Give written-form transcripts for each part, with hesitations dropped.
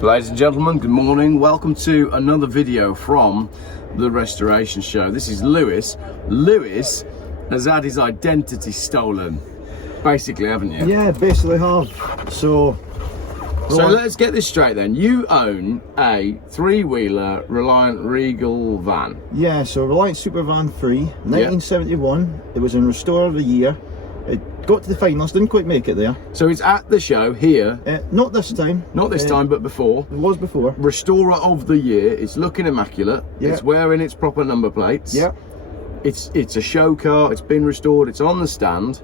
Ladies and gentlemen, good morning. Welcome to another video from the Restoration Show. This is Lewis. Lewis has had his identity stolen, basically, haven't you? Yeah, basically have. So let's get this straight then. You own a three-wheeler Reliant Regal van. Yeah, so Reliant Super Van 3, 1971. It was in Restorer of the Year. It got to the finals, didn't quite make it there. So it's at the show here. Not this time. Not this time, but before. It was before. Restorer of the Year. It's looking immaculate. Yeah. It's wearing its proper number plates. Yeah. It's a show car. It's been restored. It's on the stand.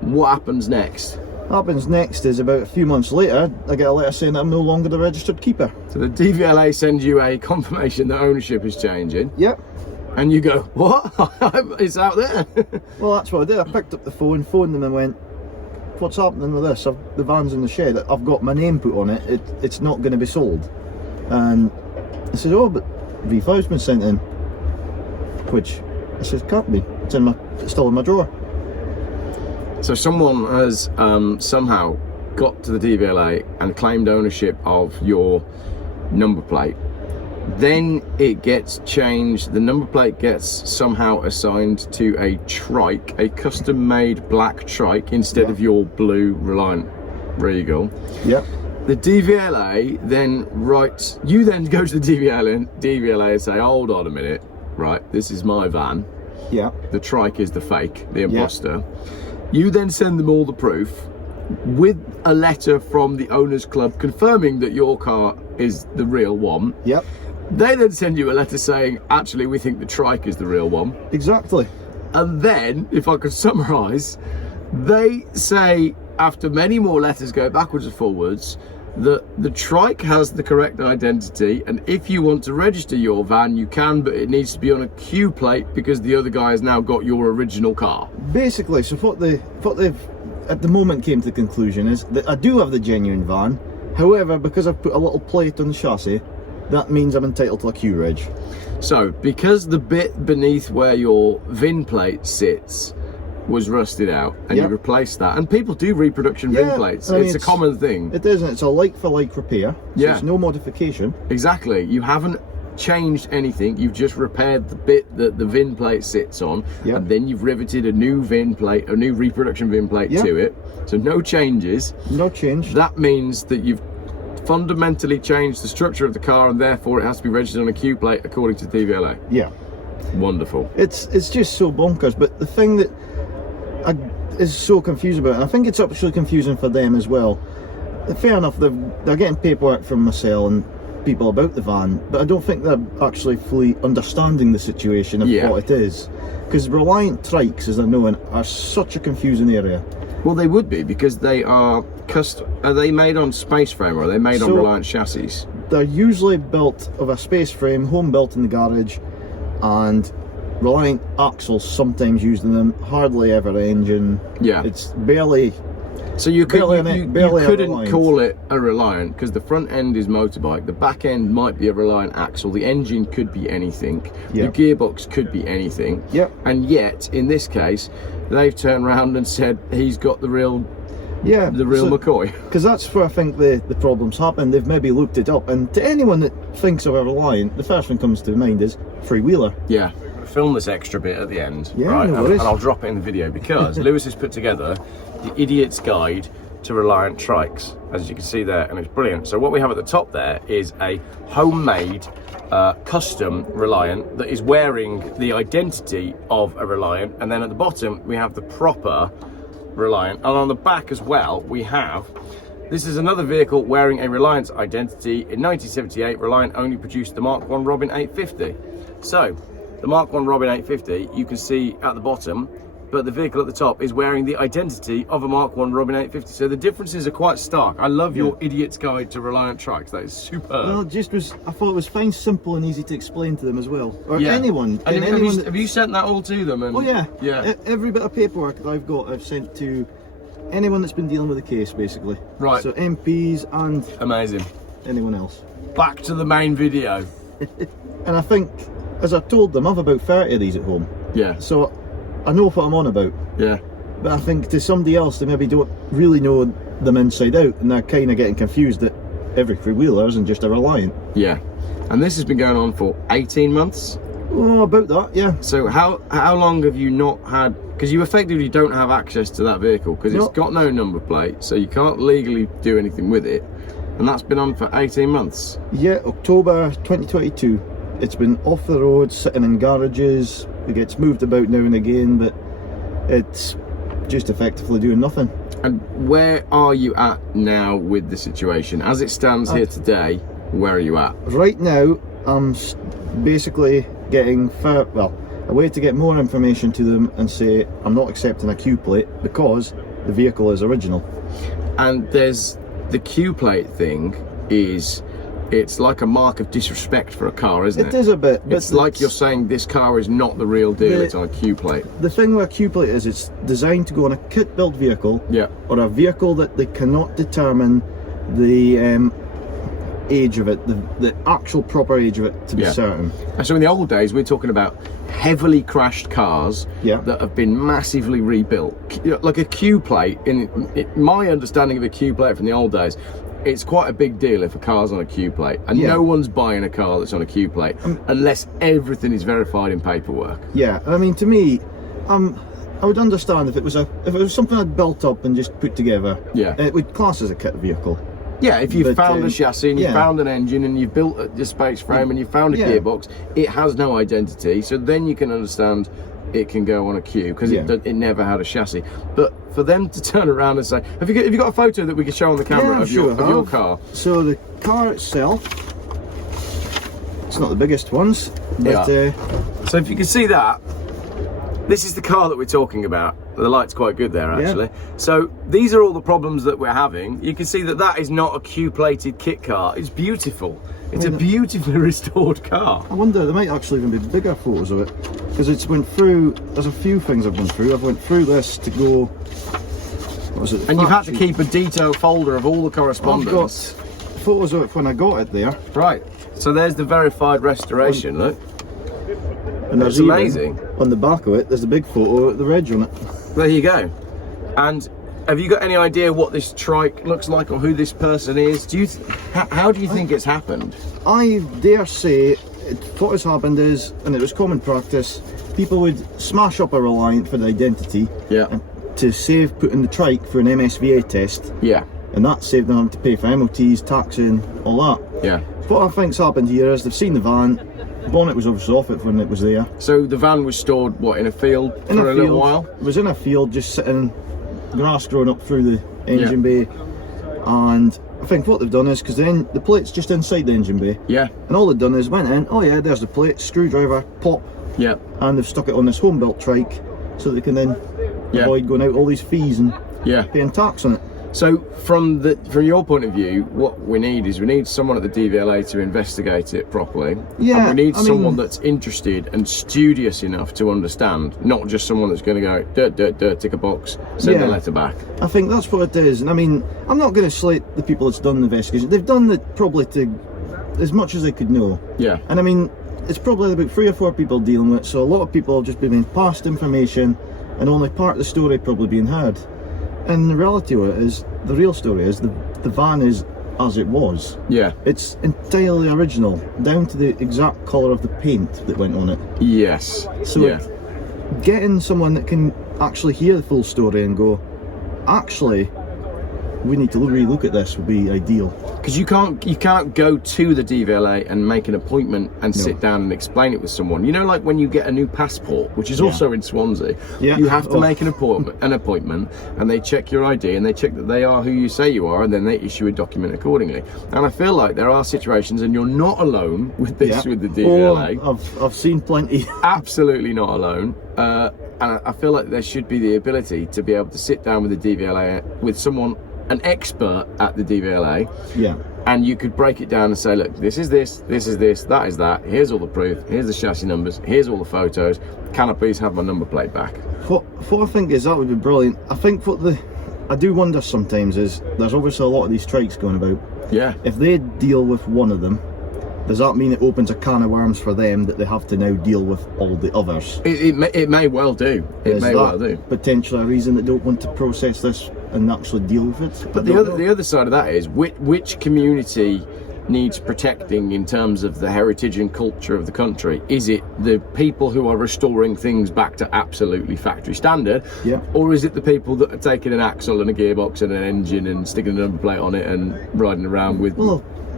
What happens next? What happens next is about a few months later, I get a letter saying that I'm no longer the registered keeper. So the DVLA sends you a confirmation that ownership is changing. Yep. And you go, what? It's out there. Well, that's what I did. I picked up the phoned them and went, what's happening with this? The van's in the shed. I've got my name put on it. It's not going to be sold. And I said, oh, but V5's been sent in. Which I said, can't be. It's still in my drawer. So someone has somehow got to the DVLA and claimed ownership of your number plate. Then it gets changed. The number plate gets somehow assigned to a trike, a custom-made black trike instead of your blue Reliant Regal. Yep. The DVLA then writes. You then go to the DVLA and say, "Hold on a minute, right? This is my van. Yeah. The trike is the fake, the imposter." You then send them all the proof with a letter from the owners club confirming that your car is the real one. Yep. They then send you a letter saying, actually, we think the trike is the real one. Exactly. And then, if I could summarise, they say, after many more letters go backwards and forwards, that the trike has the correct identity, and if you want to register your van, you can, but it needs to be on a Q plate because the other guy has now got your original car. Basically, so what they've at the moment came to the conclusion is that I do have the genuine van. However, because I've put a little plate on the chassis, that means I'm entitled to a Q reg. So, because the bit beneath where your VIN plate sits was rusted out, and you replaced that, and people do reproduction VIN plates. I mean, it's a common thing. It isn't. It's a like-for-like repair. So it's no modification. Exactly. You haven't changed anything. You've just repaired the bit that the VIN plate sits on, and then you've riveted a new VIN plate, a new reproduction VIN plate to it. So no changes. No change. That means that you've fundamentally changed the structure of the car, and therefore it has to be registered on a Q plate according to the DVLA. Yeah. Wonderful. It's just so bonkers. But the thing that is so confused about it, and I think it's actually confusing for them as well. Fair enough, they're getting paperwork from myself and people about the van, but I don't think they're actually fully understanding the situation of what it is. Because Reliant trikes, as they're known, are such a confusing area. Well, they would be, because they are they made on space frame, or are they made on Reliant chassis? They're usually built of a space frame, home built in the garage, and Reliant axles sometimes used in them, hardly ever engine. Yeah. It's barely. So you couldn't call it a Reliant, because the front end is motorbike, the back end might be a Reliant axle, the engine could be anything, the gearbox could be anything, and yet in this case they've turned around and said he's got the real McCoy. Because that's where I think the problems happen. They've maybe looked it up, and to anyone that thinks of a Reliant, the first thing comes to mind is three-wheeler. Yeah. Film this extra bit at the end, right? And I'll drop it in the video, because Lewis has put together the Idiot's Guide to Reliant Trikes, as you can see there, and it's brilliant. So what we have at the top there is a homemade custom Reliant that is wearing the identity of a Reliant, and then at the bottom we have the proper Reliant, and on the back as well we have, this is another vehicle wearing a Reliant's identity. In 1978, Reliant only produced the Mark I Robin 850. So the Mark I Robin 850 you can see at the bottom, but the vehicle at the top is wearing the identity of a Mark I Robin 850. So the differences are quite stark. I love your Idiot's Guide to Reliant Trikes. That is superb. Well, I thought it was fine, simple and easy to explain to them as well. Or anyone. And have you sent that all to them? And, oh yeah. Every bit of paperwork that I've got, I've sent to anyone that's been dealing with the case, basically. Right. So MPs and anyone else. Back to the main video. And I think, as I told them, I've about 30 of these at home. Yeah. So I know what I'm on about. Yeah. But I think to somebody else, they maybe don't really know them inside out, and they're kind of getting confused that every three-wheeler isn't just a Reliant. Yeah. And this has been going on for 18 months? Oh, about that, yeah. So how long have you not had, because you effectively don't have access to that vehicle because it's got no number plate, so you can't legally do anything with it, and that's been on for 18 months? Yeah, October 2022. It's been off the road, sitting in garages. It gets moved about now and again, but it's just effectively doing nothing. And where are you at now with the situation? As it stands here today, where are you at? Right now, I'm basically getting a way to get more information to them and say I'm not accepting a Q plate because the vehicle is original. And there's the Q plate thing it's like a mark of disrespect for a car, isn't it? It is a bit. But it's like you're saying this car is not the real deal, it's on a Q plate. The thing with a Q plate is it's designed to go on a kit-built vehicle, or a vehicle that they cannot determine the age of it, the actual proper age of it to be certain. And so in the old days, we're talking about heavily crashed cars that have been massively rebuilt. Like a Q plate, my understanding of a Q plate from the old days, it's quite a big deal if a car's on a Q plate, and no one's buying a car that's on a Q plate unless everything is verified in paperwork. Yeah, I mean, to me, I would understand if it was something I'd built up and just put together. Yeah, it would class as a kit vehicle. Yeah, if you've found a chassis and you found an engine and you've built the space frame and you found a gearbox, it has no identity, so then you can understand it can go on a Q because it never had a chassis. But for them to turn around and say, have you got a photo that we can show on the camera of your car? So the car itself, it's not the biggest ones, but so if you can see that, this is the car that we're talking about. The light's quite good there, actually. So these are all the problems that we're having. You can see that is not a Q-plated kit car. It's beautiful. It's a beautifully restored car. I wonder, there might actually even be bigger photos of it, because it's went through, there's a few things I've gone through. I've went through this to go, what was it? And you've had to keep a detailed folder of all the correspondence. I've got photos of it when I got it there. Right. So there's the verified restoration, look. And that's amazing. On the back of it, there's a big photo of the reg on it. There you go. And have you got any idea what this trike looks like or who this person is? How do you think it's happened? I dare say what has happened is, and it was common practice, people would smash up a Reliant for the identity to save putting the trike for an MSVA test. Yeah. And that saved them having to pay for MOTs, taxing, all that. Yeah. What I think's happened here is they've seen the van, the bonnet was obviously off it when it was there. So the van was stored, what, in a field for a little while? It was in a field, just sitting, grass growing up through the engine bay. And I think what they've done is, because the plate's just inside the engine bay. Yeah. And all they've done is went in, oh yeah, there's the plate, screwdriver, pop. Yeah. And they've stuck it on this home-built trike so they can then avoid going out all these fees and paying tax on it. So from your point of view, what we need is someone at the DVLA to investigate it properly. Yeah. And we need someone that's interested and studious enough to understand, not just someone that's going to go dirt, tick a box, send a letter back. I think that's what it is. And I mean, I'm not going to slate the people that's done the investigation. They've done it probably to as much as they could know. Yeah. And I mean, it's probably about 3 or 4 people dealing with it, so a lot of people have just been passed information and only part of the story probably being heard. And the reality of it is, the real story is, the van is as it was. Yeah. It's entirely original, down to the exact colour of the paint that went on it. Yes. So getting someone that can actually hear the full story and go, actually, we need to relook at this would be ideal. Because you can't go to the DVLA and make an appointment and sit down and explain it with someone. You know, like when you get a new passport, which is also in Swansea, you have to make an appointment, and they check your ID and they check that they are who you say you are, and then they issue a document accordingly. And I feel like there are situations, and you're not alone with this with the DVLA. Oh, I've seen plenty. Absolutely not alone. And I feel like there should be the ability to be able to sit down with the DVLA, with someone, an expert at the DVLA, and you could break it down and say, look, this is this, this is this, that is that, here's all the proof, here's the chassis numbers, here's all the photos, can I please have my number plate back? What I think is that would be brilliant. I think I do wonder sometimes is, there's obviously a lot of these trikes going about. Yeah. If they deal with one of them, does that mean it opens a can of worms for them that they have to now deal with all the others? It may well do. It may well do. Potentially a reason they don't want to process this and actually deal with it. But the other side of that is which community needs protecting in terms of the heritage and culture of the country? Is it the people who are restoring things back to absolutely factory standard, or is it the people that are taking an axle and a gearbox and an engine and sticking a number plate on it and riding around with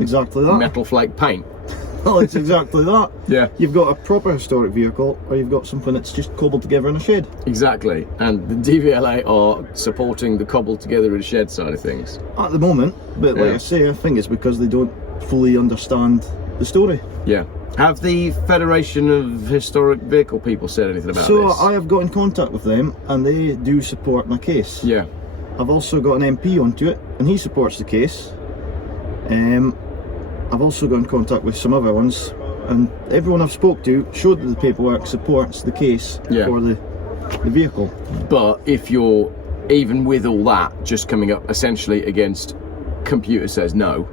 exactly that metal flake paint? Well, it's exactly that. Yeah. You've got a proper historic vehicle, or you've got something that's just cobbled together in a shed. Exactly. And the DVLA are supporting the cobbled together in a shed side of things. At the moment, but like I say, I think it's because they don't fully understand the story. Yeah. Have the Federation of Historic Vehicle people said anything about this? So I have got in contact with them, and they do support my case. Yeah. I've also got an MP onto it, and he supports the case. I've also got in contact with some other ones, and everyone I've spoke to showed that the paperwork supports the case for the vehicle. But if you're, even with all that, just coming up essentially against computer says no.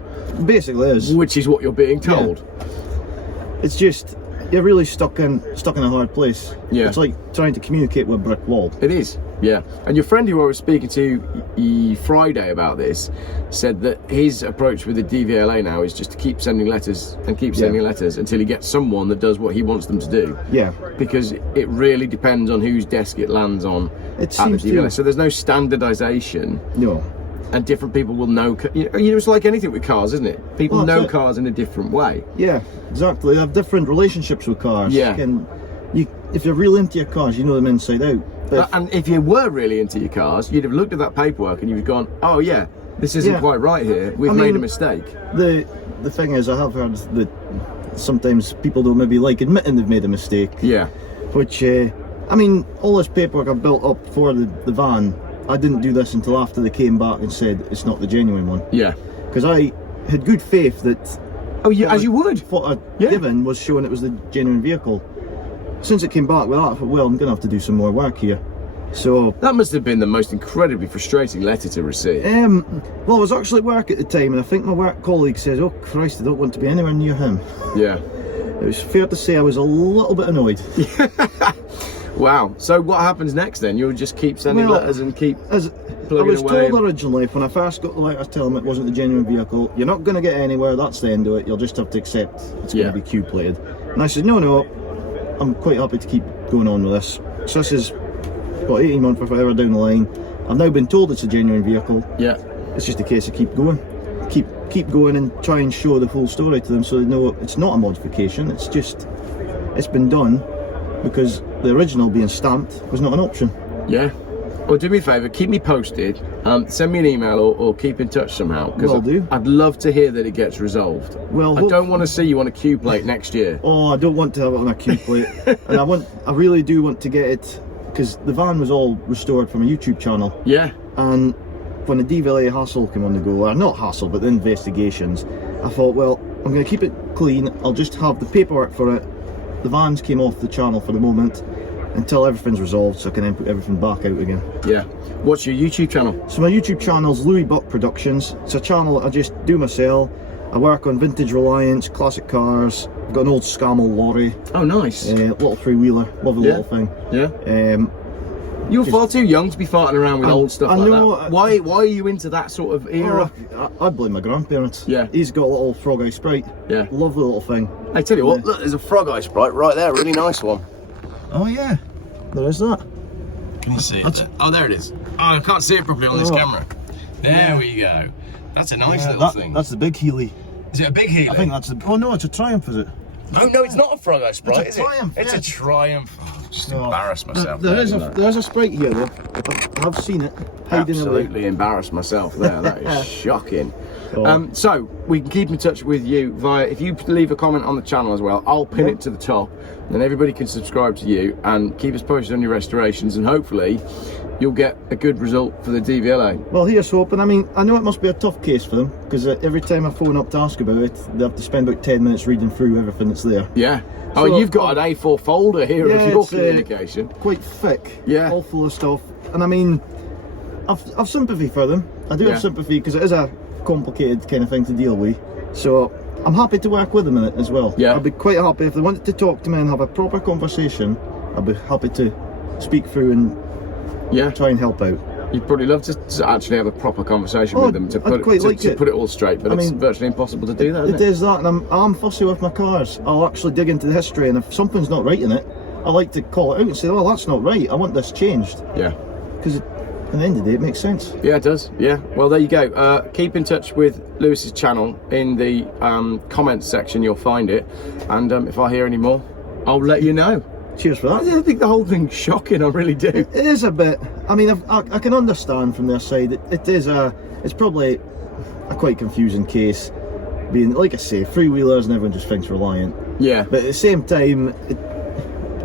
Basically is. Which is what you're being told. Yeah. It's just, you're really stuck in a hard place. Yeah. It's like trying to communicate with a brick wall. It is, yeah. And your friend who I was speaking to Friday about this said that his approach with the DVLA now is just to keep sending letters and keep sending letters until he gets someone that does what he wants them to do. Yeah. Because it really depends on whose desk it lands on at the DVLA. So there's no standardisation. No. And different people will know, it's like anything with cars, isn't it? People know cars in a different way. Yeah, exactly. They have different relationships with cars. Yeah. If you're really into your cars, you know them inside out. And if you were really into your cars, you'd have looked at that paperwork and you'd have gone, oh yeah, this isn't quite right here. We've made a mistake. The thing is, I have heard that sometimes people don't maybe like admitting they've made a mistake. Yeah. Which, I mean, all this paperwork I've built up for the van, I didn't do this until after they came back and said it's not the genuine one. Yeah. Because I had good faith that... Oh, yeah, as you would. What I'd given was showing it was the genuine vehicle. Since it came back with that, I thought, well, I'm going to have to do some more work here. So... That must have been the most incredibly frustrating letter to receive. Well, I was actually at work at the time, and I think my work colleague says, oh, Christ, I don't want to be anywhere near him. Yeah. It was fair to say I was a little bit annoyed. Wow. So what happens next then? You'll just keep sending letters and keep plugging away? I was told originally, when I first got the letter telling me it wasn't the genuine vehicle, you're not going to get anywhere, that's the end of it, you'll just have to accept it's going to be Q-plated. And I said, no, I'm quite happy to keep going on with this. So this is, what, 18 months or whatever down the line. I've now been told it's a genuine vehicle. Yeah. It's just a case of keep going. Keep going and try and show the full story to them so they know it's not a modification, it's just, it's been done because the original being stamped was not an option. Yeah. Well, do me a favour, keep me posted, send me an email or keep in touch somehow, because I'd love to hear that it gets resolved. Well, I don't want to see you on a Q plate next year. Oh, I don't want to have it on a Q plate. And I really do want to get it, because the van was all restored from a YouTube channel. Yeah. And when the DVLA hassle came on the go, or not hassle, but the investigations, I thought, well, I'm going to keep it clean, I'll just have the paperwork for it. The vans came off the channel for the moment until everything's resolved, so I can then put everything back out again. Yeah. What's your YouTube channel? So my YouTube channel's Louis Buck Productions. It's a channel I just do myself. I work on vintage Reliants, classic cars. I've got an old Scammell lorry. Oh, nice. Little three-wheeler, lovely little thing. Yeah. You're far too young to be farting around with old stuff like that. Why are you into that sort of era? I blame my grandparents. Yeah. He's got a little frog eye sprite. Yeah. Lovely little thing. I tell you what, look, there's a frog eye sprite right there, really nice one. Oh yeah, there is that. Can you see it? Oh, there it is. Oh, I can't see it properly on this camera. There we go. That's a nice little thing. That's the big Healy. Is it a big Healy? I think that's the... Oh no, it's a Triumph, is it? No, it's not a frog eye sprite, it's a Triumph, It's a Triumph. Oh, just embarrassed myself. There's a sprite here though. I've seen it. Absolutely embarrassed myself there. That is shocking. So we can keep in touch with you via, if you leave a comment on the channel as well, I'll pin it to the top, and everybody can subscribe to you and keep us posted on your restorations, and hopefully you'll get a good result for the DVLA. Well, here's hoping. I mean, I know it must be a tough case for them, because every time I phone up to ask about it, they have to spend about 10 minutes reading through everything that's there. Yeah. So, you've got an A4 folder here of your communication. Quite thick. Yeah. All full of stuff. And I mean, I've sympathy for them. I do have sympathy, because it is a complicated kind of thing to deal with. So I'm happy to work with them in it as well. Yeah. I'd be quite happy if they wanted to talk to me and have a proper conversation. I'd be happy to speak through and try and help out. You'd probably love to actually have a proper conversation Oh, with them to I'd quite like to it. put it all straight, but I it's mean, virtually impossible to do that, It isn't it? is that, and I'm fussy with my cars. I'll actually dig into the history, and if something's not right in it, I like to call it out and say, "Oh, that's not right. I want this changed." Yeah. Because at the end of the day, it makes sense. Yeah, it does. Yeah. Well, there you go. Keep in touch with Lewis's channel. In the comments section, you'll find it. And if I hear any more, I'll let you know. Cheers for that. I think the whole thing's shocking. I really do. It is a bit. I mean, I can understand from their side. It's probably a quite confusing case. Being, like I say, freewheelers and everyone just thinks Reliant. Yeah. But at the same time,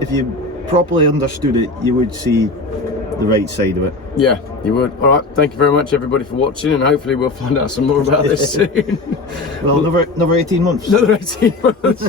if you properly understood it, you would see the right side of it. Yeah, you would. All right. Thank you very much, everybody, for watching, and hopefully we'll find out some more about this soon. Well, another 18 months. Another 18 months.